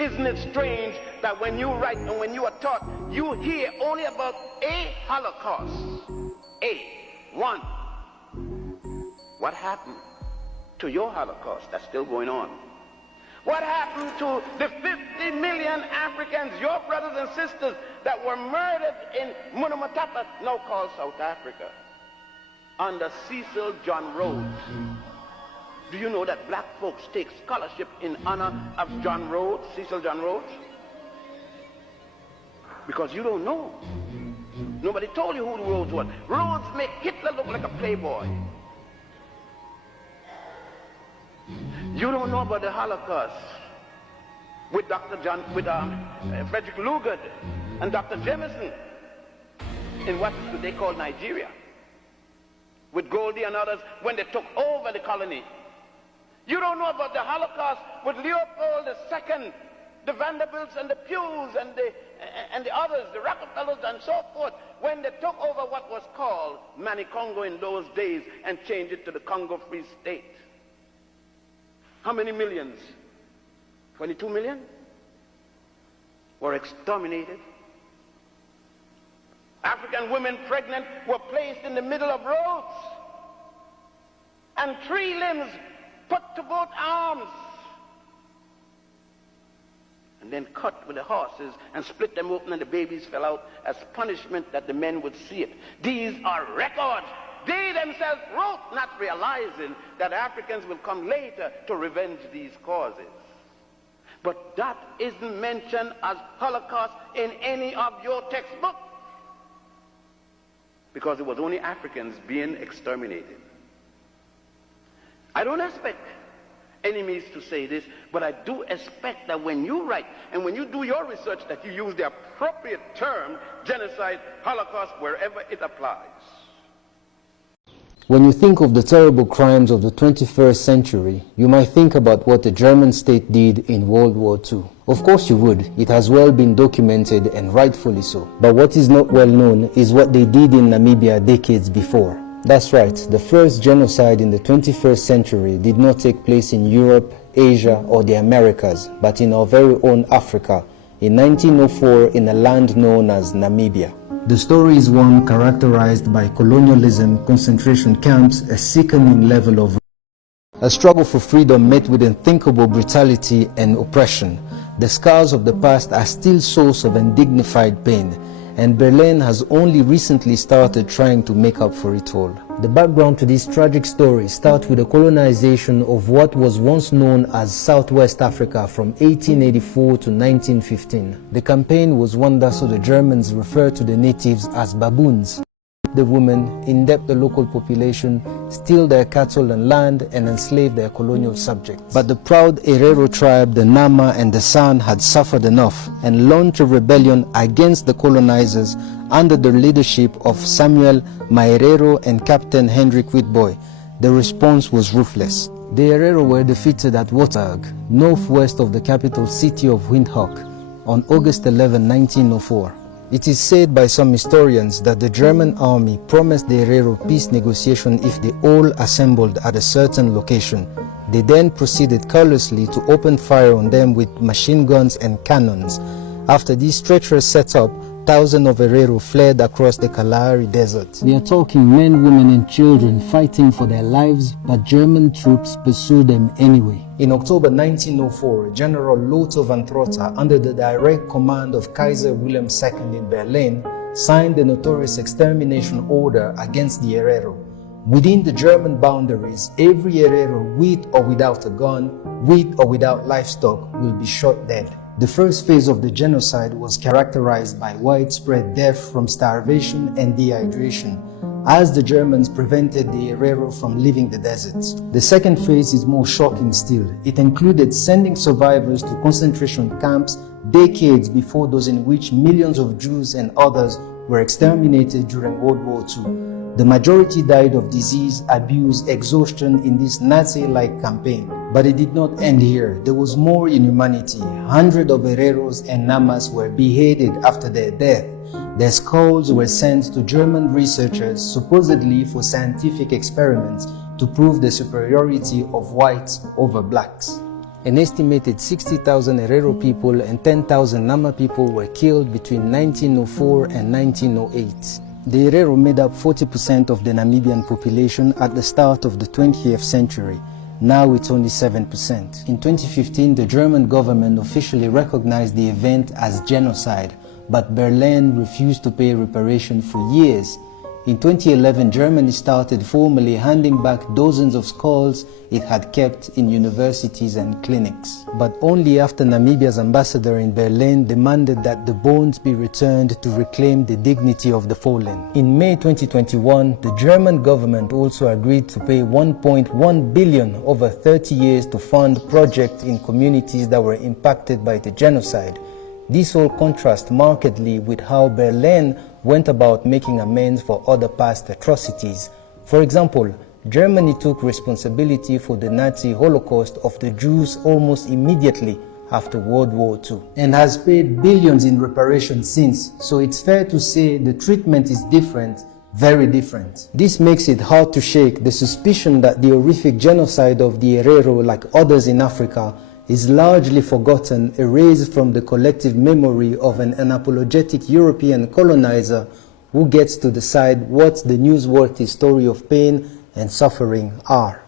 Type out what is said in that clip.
Isn't it strange that when you write and when you are taught, you hear only about a Holocaust? One. What happened to your Holocaust that's still going on? What happened to the 50 million Africans, your brothers and sisters, that were murdered in Munamatapa, now called South Africa, under Cecil John Rhodes? Do you know that black folks take scholarship in honor of John Rhodes, Cecil John Rhodes? Because you don't know. Nobody told you who Rhodes was. Rhodes made Hitler look like a playboy. You don't know about the Holocaust with Frederick Lugard and Dr. Jemison in what is today called Nigeria, with Goldie and others when they took over the colony. You don't know about the Holocaust with Leopold II, the Vanderbilts and the Pews and the others, the Rockefellers and so forth, when they took over what was called Manicongo in those days and changed it to the Congo Free State. How many millions? 22 million were exterminated. African women pregnant were placed in the middle of roads, and 3 limbs put to both arms, and then cut with the horses and split them open, and the babies fell out as punishment that the men would see it. These are records. They themselves wrote, not realizing that Africans will come later to revenge these causes. But that isn't mentioned as Holocaust in any of your textbooks, because it was only Africans being exterminated. I don't expect enemies to say this, but I do expect that when you write and when you do your research, that you use the appropriate term, genocide, Holocaust, wherever it applies. When you think of the terrible crimes of the 21st century, you might think about what the German state did in World War II. Of course you would. It has well been documented, and rightfully so. But what is not well known is what they did in Namibia decades before. That's right, the first genocide in the 21st century did not take place in Europe, Asia, or the Americas, but in our very own Africa, in 1904 in a land known as Namibia. The story is one characterized by colonialism, concentration camps, a sickening level of a struggle for freedom met with unthinkable brutality and oppression. The scars of the past are still source of undignified pain, and Berlin has only recently started trying to make up for it all. The background to this tragic story starts with the colonization of what was once known as Southwest Africa from 1884 to 1915. The campaign was one that saw the Germans refer to the natives as baboons. The women, indept the local population, steal their cattle and land, and enslave their colonial subjects. But the proud Herero tribe, the Nama and the San, had suffered enough and launched a rebellion against the colonizers under the leadership of Samuel Maerero and Captain Hendrik Witbooi. The response was ruthless. The Herero were defeated at Waterberg, northwest of the capital city of Windhoek, on August 11, 1904. It is said by some historians that the German army promised the Herero peace negotiation if they all assembled at a certain location. They then proceeded carelessly to open fire on them with machine guns and cannons. After this treacherous setup, thousands of Herero fled across the Kalahari Desert. We are talking men, women and children fighting for their lives, but German troops pursued them anyway. In October 1904, General Lotto von Trotha, under the direct command of Kaiser Wilhelm II in Berlin, signed the notorious extermination order against the Herero. Within the German boundaries, every Herero with or without a gun, with or without livestock, will be shot dead. The first phase of the genocide was characterized by widespread death from starvation and dehydration, as the Germans prevented the Herero from leaving the deserts. The second phase is more shocking still. It included sending survivors to concentration camps decades before those in which millions of Jews and others were exterminated during World War II. The majority died of disease, abuse, exhaustion in this Nazi-like campaign. But it did not end here. There was more inhumanity. Hundreds of Hereros and Namas were beheaded after their death. Their skulls were sent to German researchers, supposedly for scientific experiments to prove the superiority of whites over blacks. An estimated 60,000 Herero people and 10,000 Nama people were killed between 1904 and 1908. The Herero made up 40% of the Namibian population at the start of the 20th century. Now it's only 7%. In 2015, the German government officially recognized the event as genocide, but Berlin refused to pay reparation for years. In 2011, Germany started formally handing back dozens of skulls it had kept in universities and clinics. But only after Namibia's ambassador in Berlin demanded that the bones be returned to reclaim the dignity of the fallen. In May 2021, the German government also agreed to pay 1.1 billion over 30 years to fund projects in communities that were impacted by the genocide. This all contrasts markedly with how Berlin went about making amends for other past atrocities. For example, Germany took responsibility for the Nazi Holocaust of the Jews almost immediately after World War II and has paid billions in reparations since, so it's fair to say the treatment is different, very different. This makes it hard to shake the suspicion that the horrific genocide of the Herero, like others in Africa, is largely forgotten, erased from the collective memory of an unapologetic European colonizer who gets to decide what the newsworthy story of pain and suffering are.